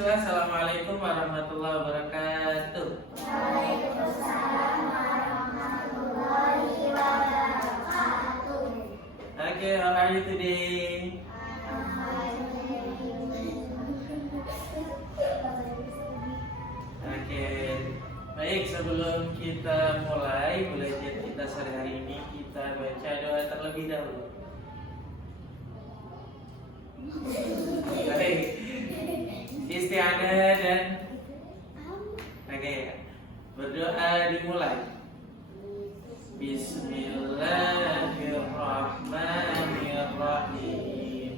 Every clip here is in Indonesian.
Bismillah. Assalamualaikum warahmatullahi wabarakatuh. Waalaikumsalam warahmatullahi wabarakatuh. Okay, how are you today? Okay, baik, sebelum kita mulai belajar kita sore hari ini, kita baca doa terlebih dahulu. Baik, isti'adah dan berdoa dimulai. Bismillahirrahmanirrahim.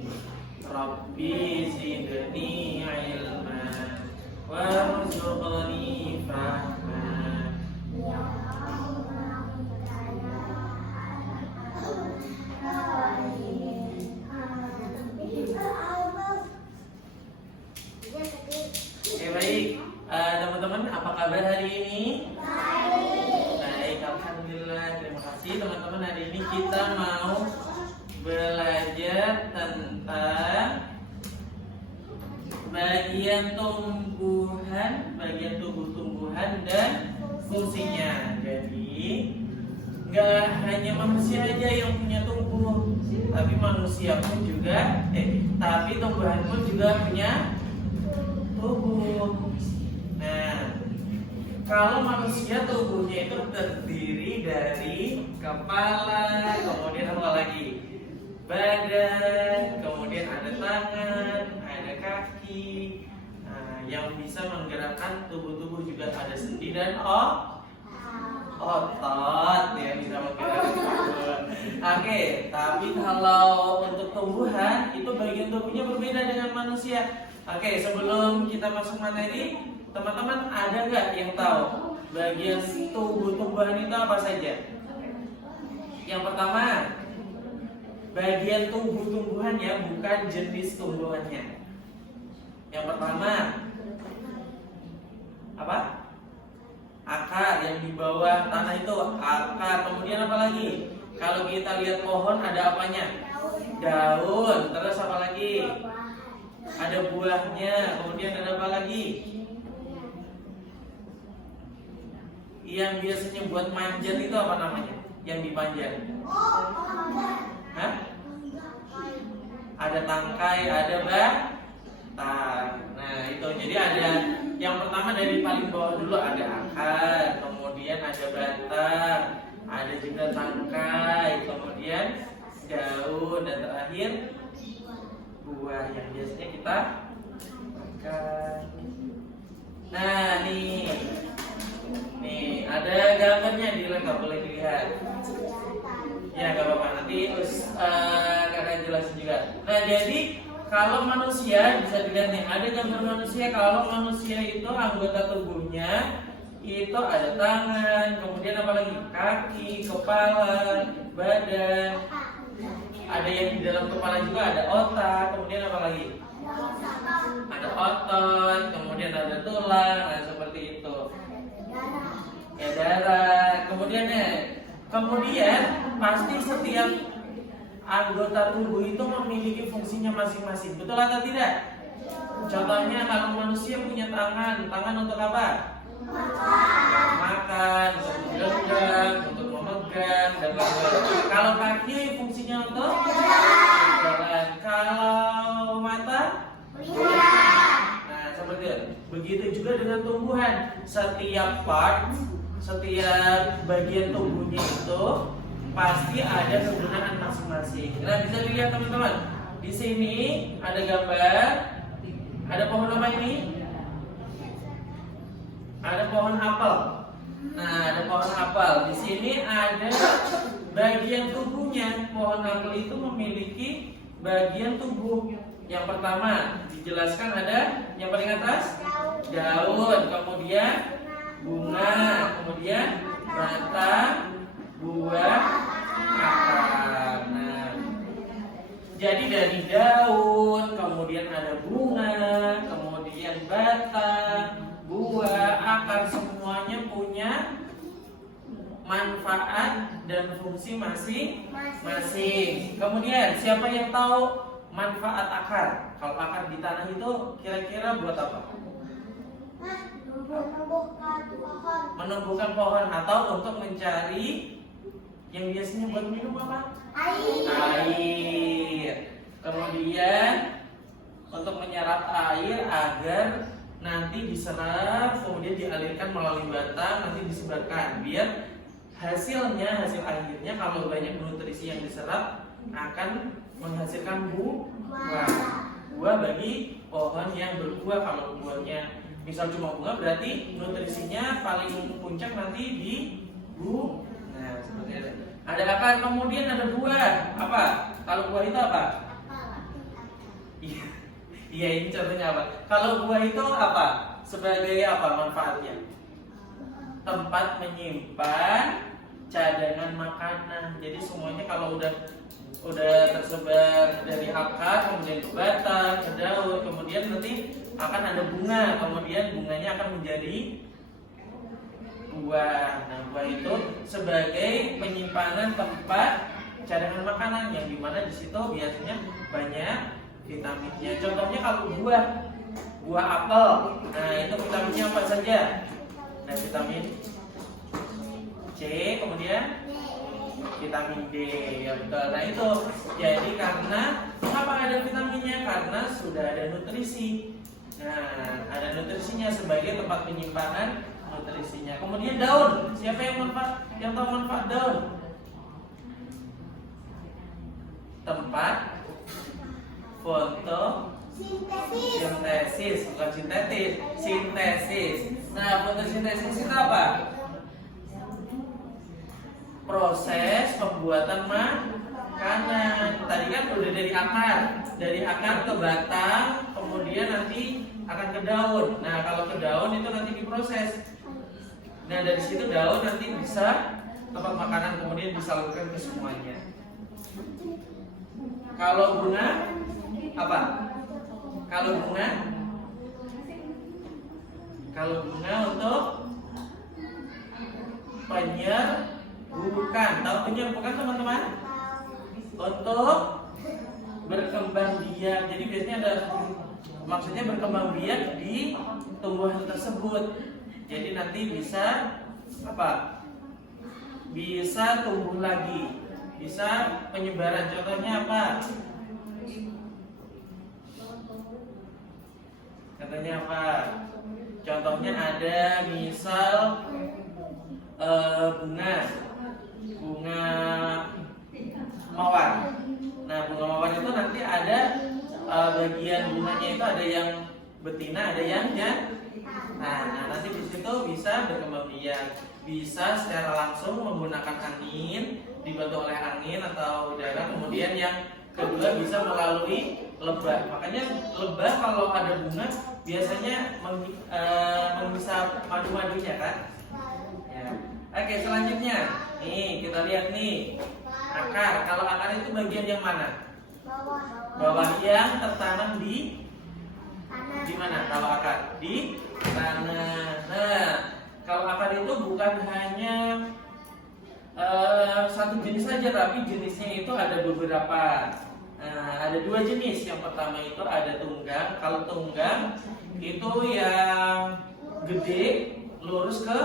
Rabbi zidni ilman warzuqni fahman. Baik, teman-teman, apa kabar hari ini? Baik, alhamdulillah. Terima kasih teman-teman. Hari ini kita mau belajar tentang bagian tubuh tumbuhan dan fungsinya. Jadi nggak hanya manusia aja yang punya tubuh, tapi manusia pun juga, tapi tumbuhan pun juga punya tubuh. Nah, kalau manusia tubuhnya itu terdiri dari kepala, kemudian apa lagi? Badan, kemudian ada tangan, ada kaki. Nah, yang bisa menggerakkan tubuh juga ada sendi dan otot ya, bisa menggerakkan tubuh. Oke, tapi kalau untuk tumbuhan itu bagian tubuhnya berbeda dengan manusia. Oke, sebelum kita masuk materi, teman-teman ada nggak yang tahu bagian tumbuhan itu apa saja? Yang pertama, bagian tumbuhannya, bukan jenis tumbuhannya. Yang pertama, apa? Akar, yang di bawah tanah itu akar. Kemudian apa lagi? Kalau kita lihat pohon ada apanya? Daun. Terus apa lagi? Ada buahnya. Kemudian ada apa lagi? Yang biasanya buat manjat itu apa namanya? Yang dipanjat? Hah? Ada tangkai, ada batang. Nah, itu jadi ada yang pertama dari paling bawah dulu ada akar, kemudian ada batang, ada juga tangkai, kemudian daun, dan terakhir buah yang biasanya kita makan. Nah, nih ada gambarnya di lengkap, boleh dilihat. Ya, gak apa-apa, nanti kakak jelasin juga. Nah, jadi kalau manusia bisa dilihat nih, ada gambar manusia. Kalau manusia itu anggota tubuhnya itu ada tangan, kemudian apa lagi? Kaki, kepala, badan. Ada yang di dalam kepala juga ada otak, kemudian apa lagi? Ada otot, kemudian ada tulang, nah seperti itu. Ya, darah. Kemudian pasti setiap anggota tubuh itu memiliki fungsinya masing-masing. Betul atau tidak? Contohnya kalau manusia punya tangan untuk apa? Makan, untuk menggenggam, untuk memegang, dan lain-lain. Kalau kaki fungsinya untuk jalan. Kalau mata? Nah, seperti itu. Begitu juga dengan tumbuhan. Setiap bagian tubuhnya itu pasti ada kegunaan masing-masing. Nah, bisa dilihat teman-teman. Di sini ada gambar. Ada pohon apa ini? Ada pohon apel. Nah, ada pohon apel. Di sini ada bagian tubuhnya. Pohon apel itu memiliki bagian tubuh. Yang pertama dijelaskan ada yang paling atas daun, kemudian bunga, kemudian batang, buah, akar. Nah, jadi dari daun, kemudian ada bunga, kemudian batang, buah, akar, semuanya punya manfaat dan fungsi masing-masing. Kemudian siapa yang tahu manfaat akar. Kalau akar di tanah itu kira-kira buat apa? Menumbuhkan pohon. Menumbuhkan pohon atau untuk mencari yang biasanya buat minum apa? Air. Air. Kemudian untuk menyerap air agar nanti diserap, kemudian dialirkan melalui batang, nanti disebarkan biar hasil akhirnya kalau banyak nutrisi yang diserap akan menghasilkan buah bagi pohon yang berbuah. Kalau buahnya misal cuma bunga berarti nutrisinya paling puncak nanti di buah. Nah, seperti itu. Ada akar, kemudian ada buah. Apa? Kalau buah itu apa? Iya, ini contohnya apa? Kalau buah itu apa? Sebagai apa manfaatnya? Tempat menyimpan cadangan makanan. Jadi semuanya kalau udah tersebar dari akar, kemudian ke batang, ke daun, kemudian nanti akan ada bunga, kemudian bunganya akan menjadi buah. Nah, buah itu sebagai penyimpanan tempat cadangan makanan yang dimana di situ biasanya banyak vitaminnya. Contohnya kalau buah apel, nah itu vitaminnya apa saja? Nah, vitamin C, kemudian vitamin D, ya betul. Nah itu jadi karena kenapa ada vitaminnya? Karena sudah ada nutrisi. Nah, ada nutrisinya sebagai tempat penyimpanan nutrisinya. Kemudian daun, siapa yang tahu manfaat daun? Tempat fotosintesis, bukan sintesis. Nah, fotosintesis itu apa? Proses pembuatan makanan. Tadi kan udah dari akar ke batang, kemudian nanti akan ke daun. Nah, kalau ke daun itu nanti diproses. Nah, dari situ daun nanti bisa tempat makanan, kemudian disalurkan ke semuanya. Kalau bunga apa? Kalau bunga untuk penyerbukan. Tahu penyerbukan teman-teman? Untuk berkembang biak. Jadi biasanya maksudnya berkembang biak di tumbuhan tersebut. Jadi nanti bisa apa? Bisa tumbuh lagi. Bisa penyebaran. Contohnya apa? Contohnya ada misal bunga mawar. Nah, bunga mawar itu nanti ada bagian bunganya itu ada yang betina, ada yang jantan. Nah, nanti di situ bisa berkembang biak, bisa secara langsung menggunakan angin, dibantu oleh angin atau udara. Kemudian yang kedua bisa melalui lebah. Makanya lebah kalau ada bunga biasanya menghisap madu-madunya kan? Ya. Oke, selanjutnya nih kita lihat nih akar. Kalau akar itu bagian yang mana? Bawah yang tertanam di mana? Kalau akar di tanah. Nah, kalau akar itu bukan hanya satu jenis saja, tapi jenisnya itu ada beberapa. Ada dua jenis. Yang pertama itu ada tunggang. Kalau tunggang itu yang gede lurus ke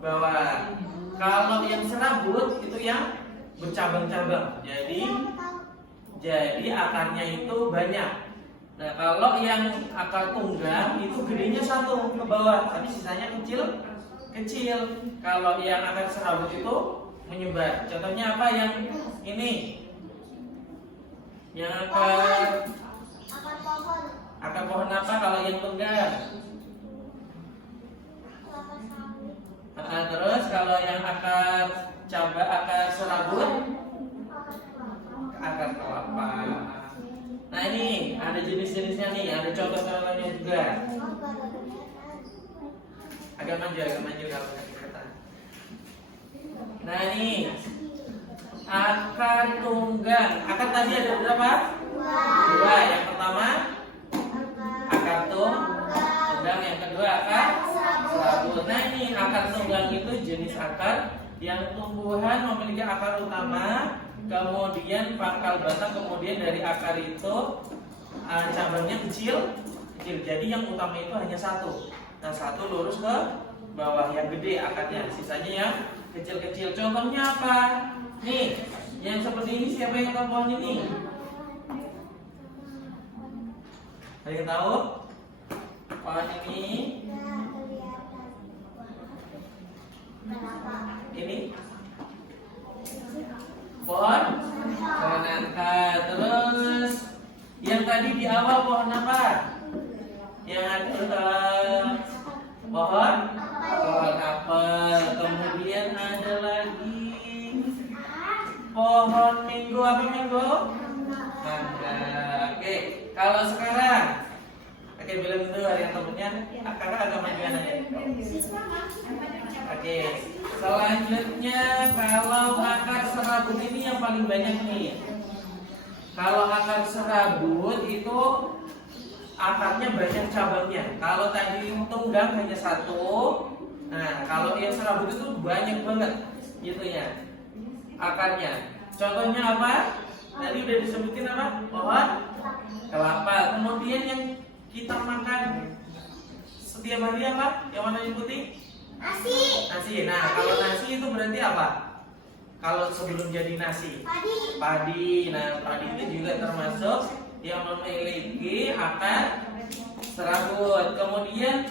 bawah. Kalau yang serabut itu yang bercabang-cabang. Jadi akarnya itu banyak. Nah, kalau yang akar tunggang itu gedenya satu ke bawah, tapi sisanya kecil. Kalau yang akar serabut itu menyebar. Contohnya apa yang ini? Yang akar pohon. Akar pohon apa kalau yang tunggang? Terus kalau yang akar serabut? Akar kelapa. Nah, ini ada jenis-jenisnya nih, ada contoh-contohnya juga. Agak maju kalau kelihatan. Nah, ini akar tunggang. Akar tadi ada berapa? Dua. Yang pertama akar tunggang, yang kedua akar serabut. Nah, ini akar tunggang itu jenis akar Yang tumbuhan memiliki akar utama, kemudian pangkal batang, kemudian dari akar itu cabangnya kecil. Jadi yang utama itu hanya satu. Nah, satu lurus ke bawah, yang gede akarnya, sisanya yang kecil-kecil. Contohnya apa? Nih, yang seperti ini siapa yang tahu pohon ini? Ada yang tahu? Pohon ini? Ini? Pohon nangka. Terus yang tadi di awal pohon apa? Yang ada pohon apel. Kemudian ada lagi pohon minggu. Apa minggu? Mangga. Oke, kalau sekarang bilang dulu hari yang temennya kakak agak majuan aja. Oke, selanjutnya kalau akar serabut ini yang paling banyak nih. Kalau akar serabut itu akarnya banyak cabangnya. Kalau tadi tunggang hanya satu. Nah, kalau yang serabut itu banyak banget gitu ya akarnya. Contohnya apa? Tadi udah disebutin apa? Pohon kelapa. Kemudian yang kita makan setiap hari apa? Yang warna putih? Nasi. Nah, kalau nasi itu berarti apa? Kalau sebelum jadi nasi? Padi. Nah, padi itu juga termasuk yang memiliki akar serabut. Kemudian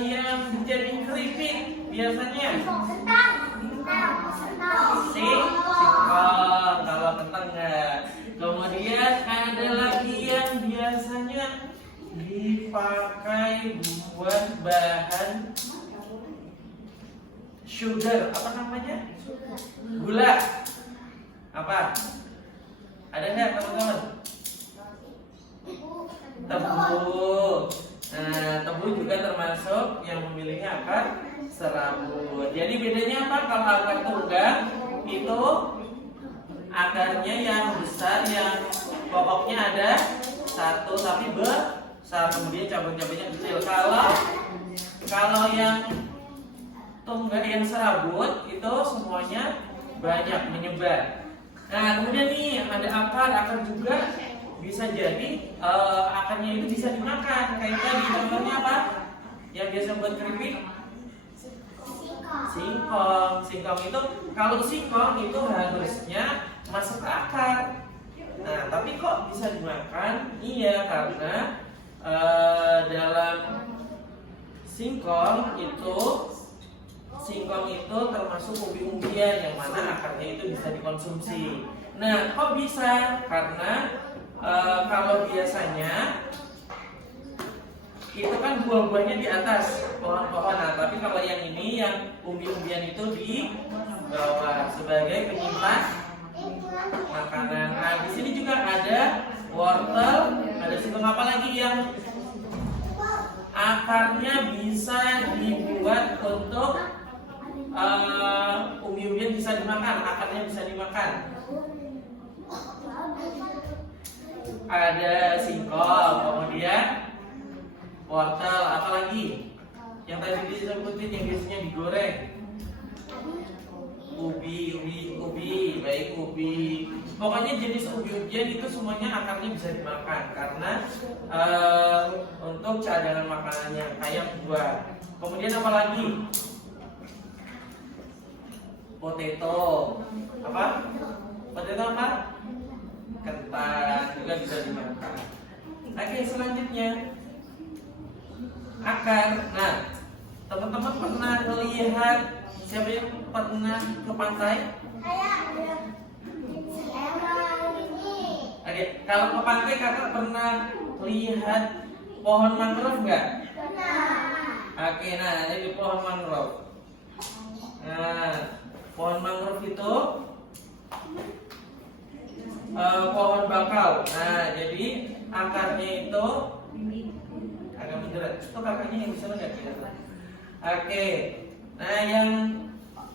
yang jadi keripik biasanya singkong. Kalau kentang enggak. Kemudian ada lagi yang biasanya dipakai buat bahan sugar, apa namanya? Gula. Apa? Ada nggak teman-teman? Tebu. Nah, tebu juga termasuk yang memiliki akar serabut. Jadi bedanya apa? Kalau akar tunggang itu akarnya yang besar, yang pokoknya ada satu tapi besar, kemudian cabang-cabangnya kecil. Kalau yang tunggang, yang serabut itu semuanya banyak menyebar. Nah, kemudian nih ada akar juga bisa jadi akarnya itu bisa dimakan. Kayak tadi contohnya apa? Yang biasa buat keripik? Singkong itu, kalau singkong itu harusnya masuk ke akar. Nah, tapi kok bisa dimakan? Iya, karena dalam singkong itu termasuk umbi-umbian yang mana akarnya itu bisa dikonsumsi. Nah, kok bisa? Karena kalau biasanya itu kan buah-buahnya di atas pohon-pohon. Nah, tapi kalau yang ini, yang umbi-umbian itu di bawah sebagai penyimpan makanan. Nah, di sini juga ada wortel, ada singkong. Apa lagi yang akarnya bisa dibuat untuk umbi-umbian bisa dimakan, akarnya bisa dimakan? Ada singkong, kemudian wortel, apa lagi? Yang tadi disebutin yang biasanya digoreng. Ubi. Pokoknya jenis ubi-ubian itu semuanya akarnya bisa dimakan karena untuk cadangan makanannya kayak buah. Kemudian apa lagi? Potato. Apa? Potato apa? Kentang juga bisa dimakan. Oke, selanjutnya akar. Nah, teman-teman pernah melihat, siapa yang pernah ke pantai? Oke, kalau ke pantai kakak pernah lihat pohon mangrove nggak? Oke, nah ini pohon mangrove. Nah, pohon mangrove itu pohon bakau. Nah, jadi akarnya itu agak menjerat. Itu kakaknya yang bisa nggak kira? Oke. Nah, yang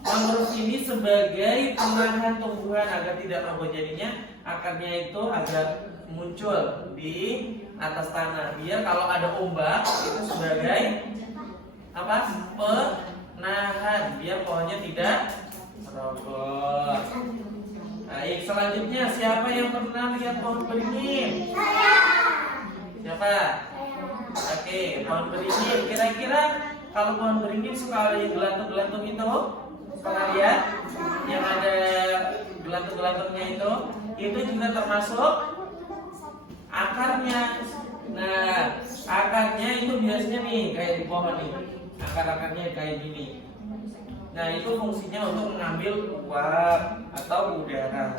mangrove ini sebagai penahan tumbuhan agar tidak roboh, jadinya akarnya itu agak muncul di atas tanah. Biar kalau ada ombak itu sebagai apa? nahan biar pohonnya tidak roboh. Baik, selanjutnya siapa yang pernah lihat pohon beringin? Siapa? Oke, pohon beringin. Kira-kira kalau pohon beringin suka ada yang gelantung-gelantung itu? Pernah lihat? Yang ada gelantung-gelantungnya itu juga termasuk akarnya. Nah, akarnya itu biasanya nih kayak di pohon nih. Akar-akarnya kayak gini. Nah, itu fungsinya untuk mengambil uap atau udara.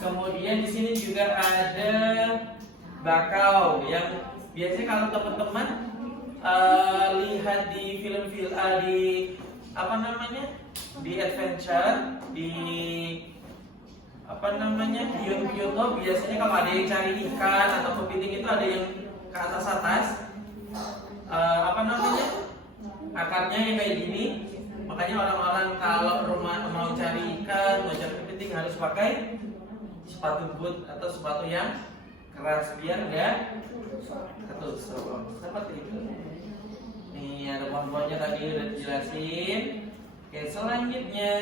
Kemudian di sini juga ada bakau yang biasanya kalau teman-teman lihat di film-film di apa namanya? Di adventure, di apa namanya? Di YouTube biasanya kalau ada yang cari ikan atau kepiting itu ada yang ke atas-atas apa namanya? Akarnya yang kayak gini. Makanya orang-orang kalau rumah mau cari ikan, mau cari kepiting harus pakai sepatu boot atau sepatu yang keras biar enggak ketusuk. Seperti itu. Nih ada pohon-pohonnya tadi udah dijelasin. Oke, selanjutnya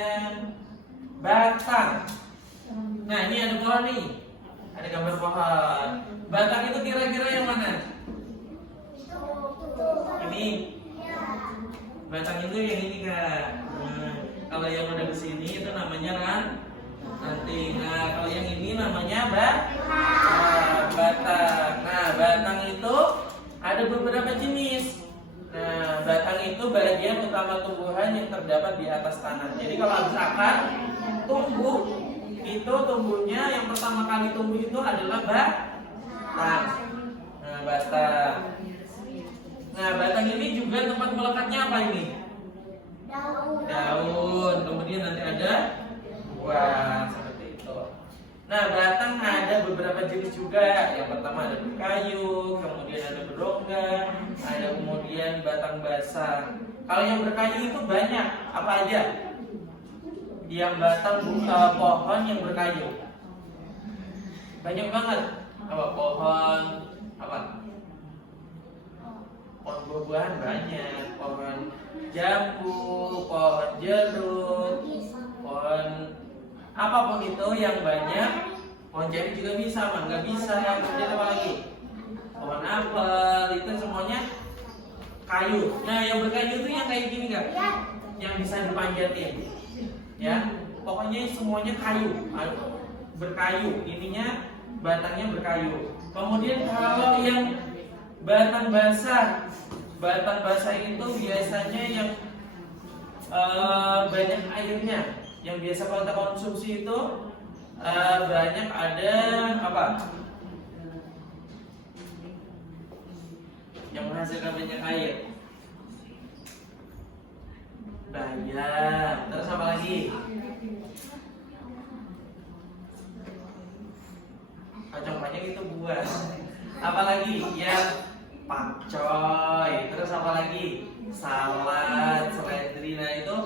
batang. Nah ini ada pohon nih, ada gambar pohon. Batang itu kira-kira yang mana? Ini. Batang itu yang ini Kak. Nah, kalau yang udah ke sini itu namanya ranting. Nah, kalau yang ini namanya batang. Nah, batang itu ada beberapa jenis. Nah, batang itu bagian utama tumbuhan yang terdapat di atas tanah. Jadi kalau habis akar tumbuh, itu tumbuhnya yang pertama kali tumbuh itu adalah batang. Nah, batang. Nah, batang ini juga tempat melekatnya apa ini? Daun. Kemudian nanti ada buah seperti itu. Nah, batang ada beberapa jenis juga. Yang pertama ada berkayu, kemudian ada berongga, ada kemudian batang basah. Kalau yang berkayu itu banyak. Apa aja? Yang batang pohon yang berkayu. Banyak banget. Apa pohon? Apa? Pohon buah-buahan banyak, pohon jambu, pohon jeruk, pohon apapun itu yang banyak. Pohon ceri juga bisa, mangga bisa, kemudian apa lagi? Pohon apel, itu semuanya kayu. Nah, yang berkayu itu yang kayak gini kan? Yang bisa dipanjatin. Ya, pokoknya semuanya kayu, berkayu. Ininya batangnya berkayu. Kemudian kalau yang batang basah itu biasanya yang banyak airnya. Yang biasa kalau kita konsumsi itu banyak ada apa? Yang menghasilkan banyak air. Bayam. Terus apa lagi? Kacang panjang itu buah. Apalagi yang pakcoy. Terus apa lagi? Salad, seledri. Nah itu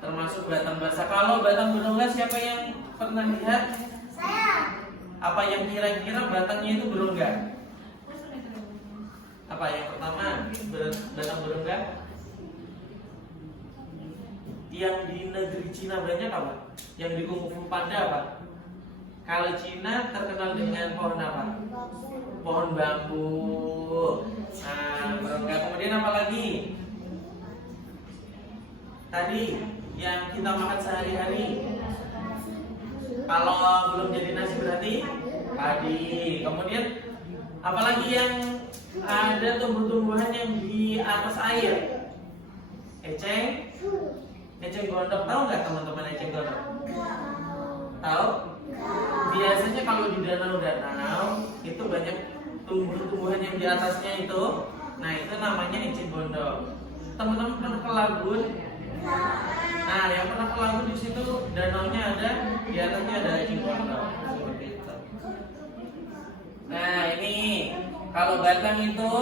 termasuk batang basah. Kalau batang berongga siapa yang pernah lihat? Saya. Apa yang kira-kira batangnya itu berongga? Apa yang pertama? Batang berongga? Yang di negeri Cina banyak apa? Yang di Kung Fu Panda apa? Kalau Cina terkenal dengan pohon apa? Pohon bambu. Nah, berongga. Kemudian apa lagi? Tadi yang kita makan sehari-hari. Kalau belum jadi nasi berarti padi. Kemudian apalagi yang ada tumbuh-tumbuhan yang di atas air? Eceng gondok. Tahu nggak teman-teman eceng gondok? Tahu? Biasanya kalau di danau-danau itu banyak tumbuhan yang di atasnya itu. Nah, itu namanya eceng gondok. Teman-teman pernah ke lagun? Nah, yang pernah ke lagun di situ danaunya ada, di atasnya ada eceng gondok. Seperti itu. Nah, ini kalau batang itu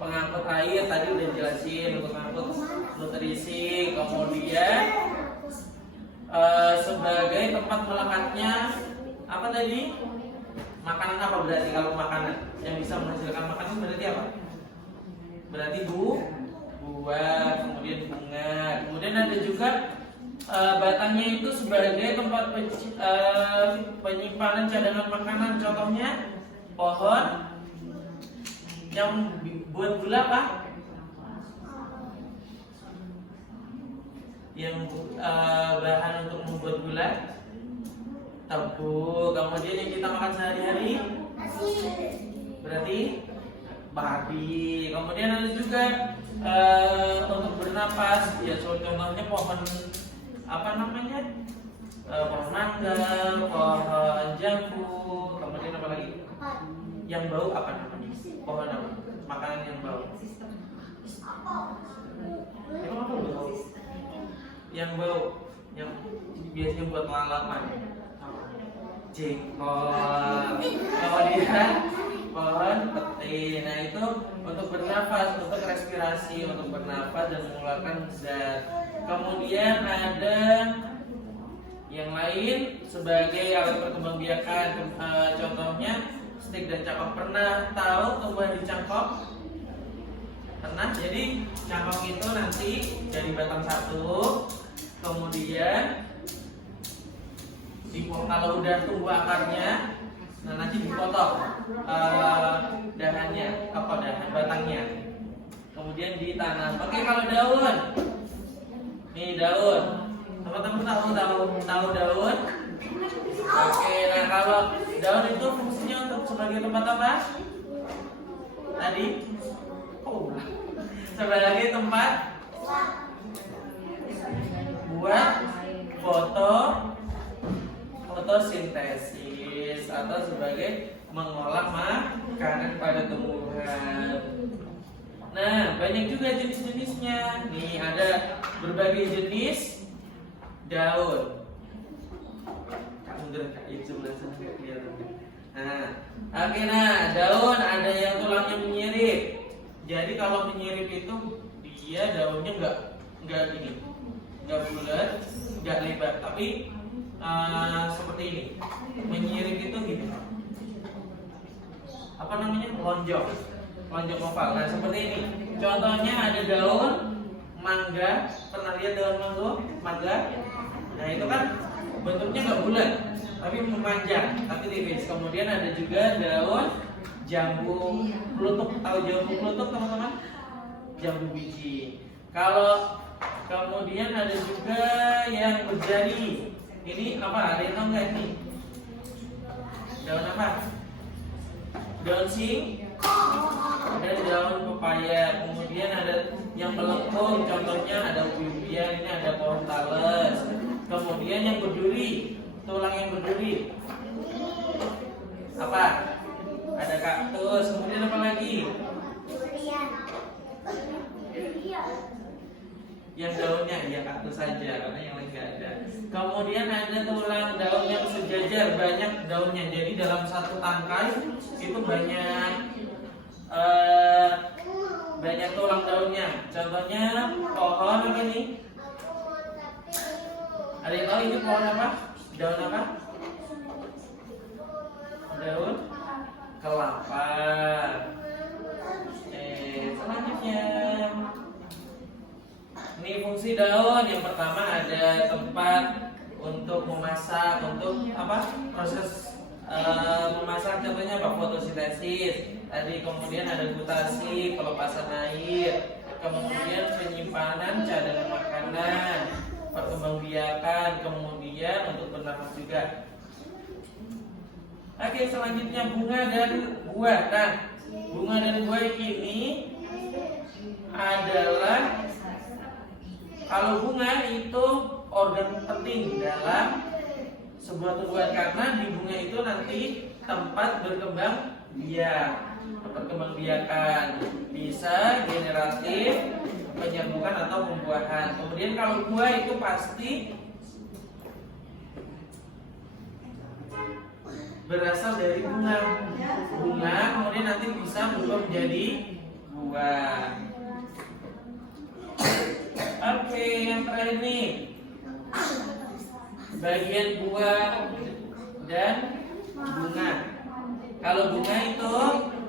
pengangkut air, tadi udah jelasin untuk mengangkut nutrisi, kemudian sebagai tempat melekatnya apa tadi? Makanan apa berarti kalau makanan yang bisa menghasilkan makanan berarti apa? Berarti buah. buah, kemudian bunga. Kemudian ada juga batangnya itu sebagai tempat penyimpanan cadangan makanan. Contohnya pohon yang buat gula apa? Yang bahan untuk membuat gula tebu. Kemudian yang kita makan sehari-hari berarti babi. Kemudian ada juga untuk bernapas, ya contohnya pohon apa namanya, pohon mangga, pohon jambu. Kemudian apa lagi? Yang bau apa namanya? Pohon apa? Makanan yang bau. Emang apa bau? Yang bau, yang biasanya buat lalapan. Jengkol. Kemudian pohon peti. Nah itu untuk bernafas, untuk respirasi, untuk bernafas dan mengeluarkan zat. Kemudian ada yang lain sebagai alat perkembangbiakan. Contohnya stik dan cangkok. Pernah tahu tumbuhan di cangkok? Pernah? Jadi cangkok itu nanti dari batang satu, kemudian kalau udah tumbuh akarnya, nah nanti dipotong dahannya, dahan batangnya, kemudian ditanam. Oke, kalau daun, nih daun, teman-teman tahu daun? Oke, nah kalau daun itu fungsinya untuk sebagai tempat apa? Tadi, sebagai tempat buat fotosintesis atau sebagai mengolah makanan pada tumbuhan. Nah, banyak juga jenis-jenisnya. Nih ada berbagai jenis daun. Nah, daun ada yang tulangnya menyirip. Jadi kalau menyirip itu dia daunnya nggak gini, nggak bulat, nggak lebar, tapi seperti ini. Menyirip itu gini. Apa namanya? Lonjong oval. Nah seperti ini. Contohnya ada daun mangga. Pernah lihat daun mangga? Nah itu kan bentuknya nggak bulat, tapi memanjang, tapi tipis. Kemudian ada juga daun jambu pelutuk. Tahu jambu pelutuk teman-teman? Jambu biji. Kalau kemudian ada juga yang berjari. Ini apa? Ada yang tahu nggak ini? Daun apa? Daun sing dan daun pepaya. Kemudian ada yang melengkung. Contohnya ada ubi-ubian. Ini ada pohon tales. Kemudian yang berduri, tulang yang berduri. Apa? Ada kaktus. Kemudian apa lagi? Yang daunnya ya kaktus saja, karena yang lain nggak ada. Kemudian ada tulang daun yang sejajar, banyak daunnya. Jadi dalam satu tangkai itu banyak tulang daunnya. Contohnya pohon apa ini? Ada yang tahu ini pohon apa? Daun apa? Daun kelapa. Selanjutnya, ini fungsi daun. Yang pertama ada tempat untuk memasak, untuk apa? Proses memasak, contohnya apa? Fotosintesis. Tadi kemudian ada gutasi, pelepasan air, kemudian penyimpanan cadangan makanan, perkembangbiakan, kemudian untuk bernafas juga. Oke, selanjutnya bunga dan buah. Nah, bunga dan buah ini adalah, kalau bunga itu organ penting dalam sebuah tumbuhan, karena di bunga itu nanti tempat perkembangbiakan, bisa generatif, penyerbukan atau pembuahan. Kemudian kalau buah itu pasti berasal dari bunga, kemudian nanti bisa berubah menjadi buah. Oke, yang terakhir nih, bagian buah dan bunga. Kalau bunga itu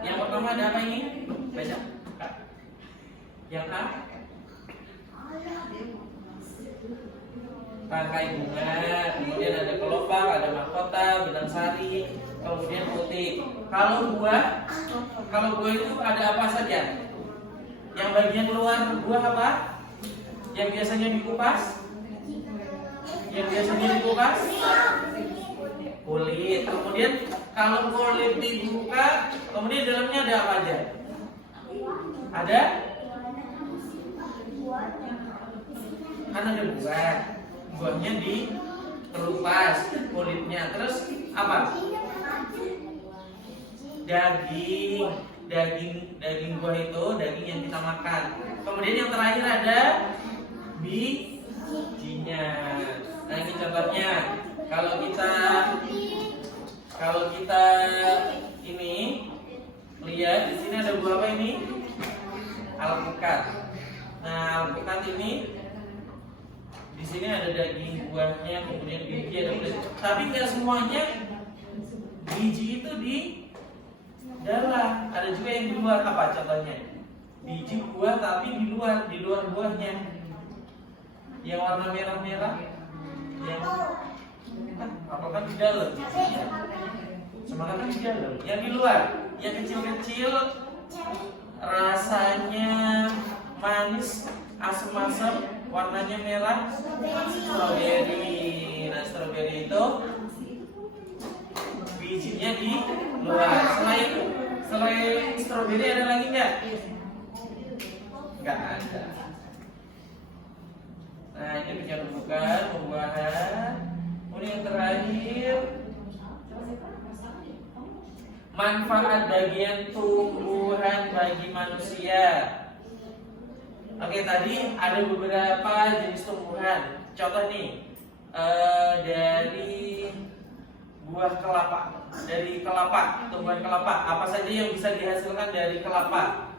yang pertama ada apa ini? Baca. Yang A? Tangkai bunga, kemudian ada kelopak, ada mahkota, benang sari, kemudian putih. Kalau buah itu ada apa saja? Yang bagian luar buah apa? Yang biasanya dikupas? Kulit. Kemudian kalau kulit dibuka, kemudian dalamnya ada apa aja? Ada? Kan ada buah. Buahnya dikelupas, kulitnya. Terus apa? Daging buah itu daging yang kita makan. Kemudian yang terakhir ada bijinya. Nah, ini contohnya. Kalau kita ini lihat di sini ada buah apa ini? Alpukat. Nah, alpukat ini di sini ada daging buahnya, kemudian biji ada kulit. Tapi nggak semuanya biji itu di dalam. Ada juga yang di luar. Apa contohnya? Biji buah tapi di luar buahnya. Yang warna merah-merah. Yang apakah di dalam? Semangat kan di dalam. Yang di luar, yang kecil-kecil, rasanya manis, asam-asam, warnanya merah, stroberi. Nah, stroberi itu bijinya di luar. Selain stroberi ada lagi nggak? Nggak ada. Nah, ini bisa bukan pembuahan. Kemudian yang terakhir, manfaat bagian tumbuhan bagi manusia. Oke, tadi ada beberapa jenis tumbuhan. Contoh nih, dari buah kelapa, dari kelapa, tumbuhan kelapa. Apa saja yang bisa dihasilkan dari kelapa?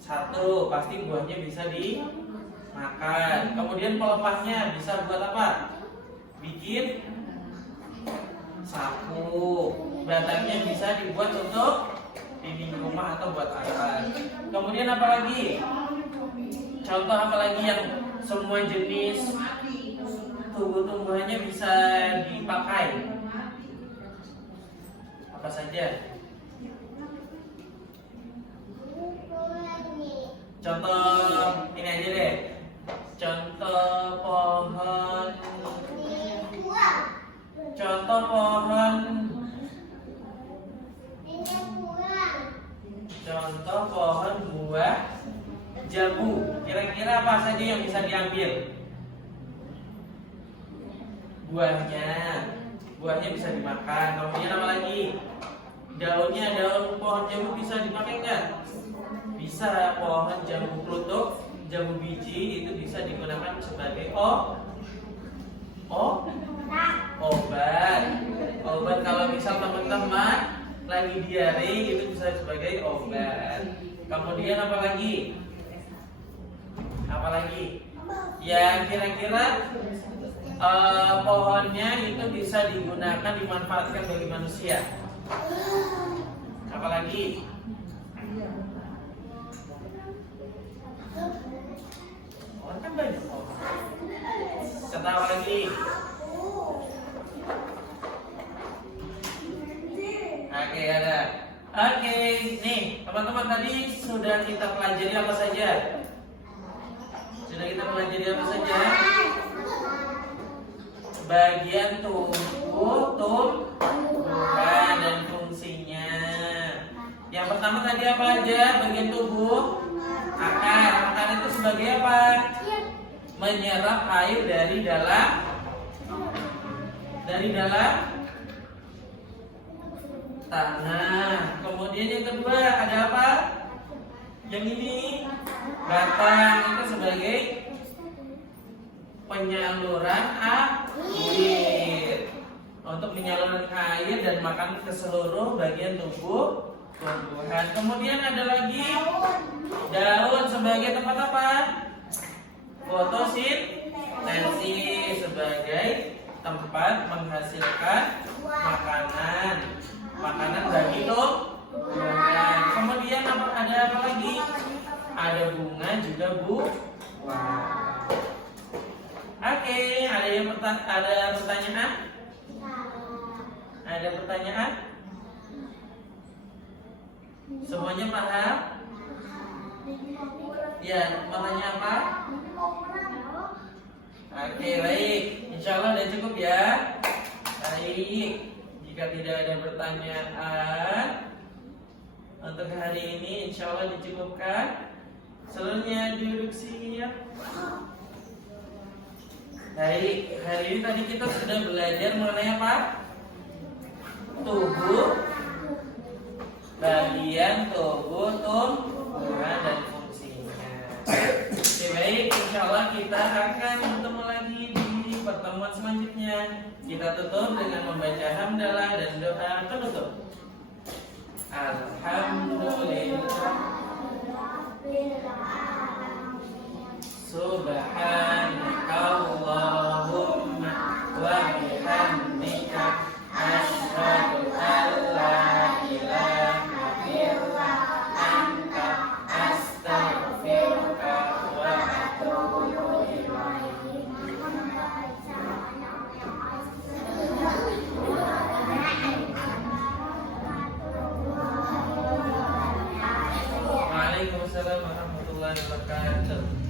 Satu, pasti buahnya bisa dimakan. Kemudian pelepahnya bisa buat apa? Bikin sapu. Batangnya bisa dibuat untuk dinding rumah atau buat alat. Kemudian apa lagi? Contoh apa lagi yang semua jenis tumbuh-tumbuhannya bisa dipakai? Apa saja? Contoh ini aja deh. Contoh pohon. Contoh pohon. Contoh pohon buah jambu. Kira-kira apa saja yang bisa diambil? Buahnya bisa dimakan. Kemudian apa lagi? Daunnya, daun pohon jambu bisa dipakai nggak? Bisa. Pohon jambu klutuk, jambu biji itu bisa digunakan sebagai obat. Obat kalau misal teman-teman lagi diare itu bisa sebagai obat. Kemudian apa lagi? Yang kira-kira pohonnya itu bisa digunakan, dimanfaatkan bagi manusia. Apa lagi? Oh, kan banyak pohon. Contoh apa lagi? Oke, ada. Oke, nih teman-teman, tadi sudah kita pelajari apa saja? Bagian tubuh, tumbuhan dan fungsinya. Yang pertama tadi apa aja? Bagian tubuh, akar. Akar itu sebagai apa? Menyerap air dari dalam tanah. Kemudian yang kedua ada apa? Yang ini batang itu sebagai penyaluran air, untuk menyalurkan air dan makan ke seluruh bagian tubuh tumbuhan. Kemudian ada lagi daun sebagai tempat apa? Fotosintesis, sebagai tempat menghasilkan makanan bagi tumbuhan. Kemudian ada apa lagi? Ada bunga juga buah. Oke, ada pertanyaan? Ada pertanyaan? Semuanya paham? Ya, mau tanya apa? Oke, baik. Insya Allah udah cukup ya. Baik. Jika tidak ada pertanyaan untuk hari ini, insya Allah dicukupkan. Seluruhnya duduk siap. Baik, hari ini tadi kita sudah belajar mengenai apa? Tubuh, bagian tubuh, tumbuhan dan fungsinya. Oke, baik, insya Allah kita akan bertemu lagi di pertemuan selanjutnya. Kita tutup dengan membaca hamdalah dan doa penutup. Alhamdulillah, subhanakallahumma wa bihamdika, asyhadu an la ilaha illa anta, astaghfiruka wa atubu ilaik. Waalaikumsalam warahmatullahi wabarakatuh.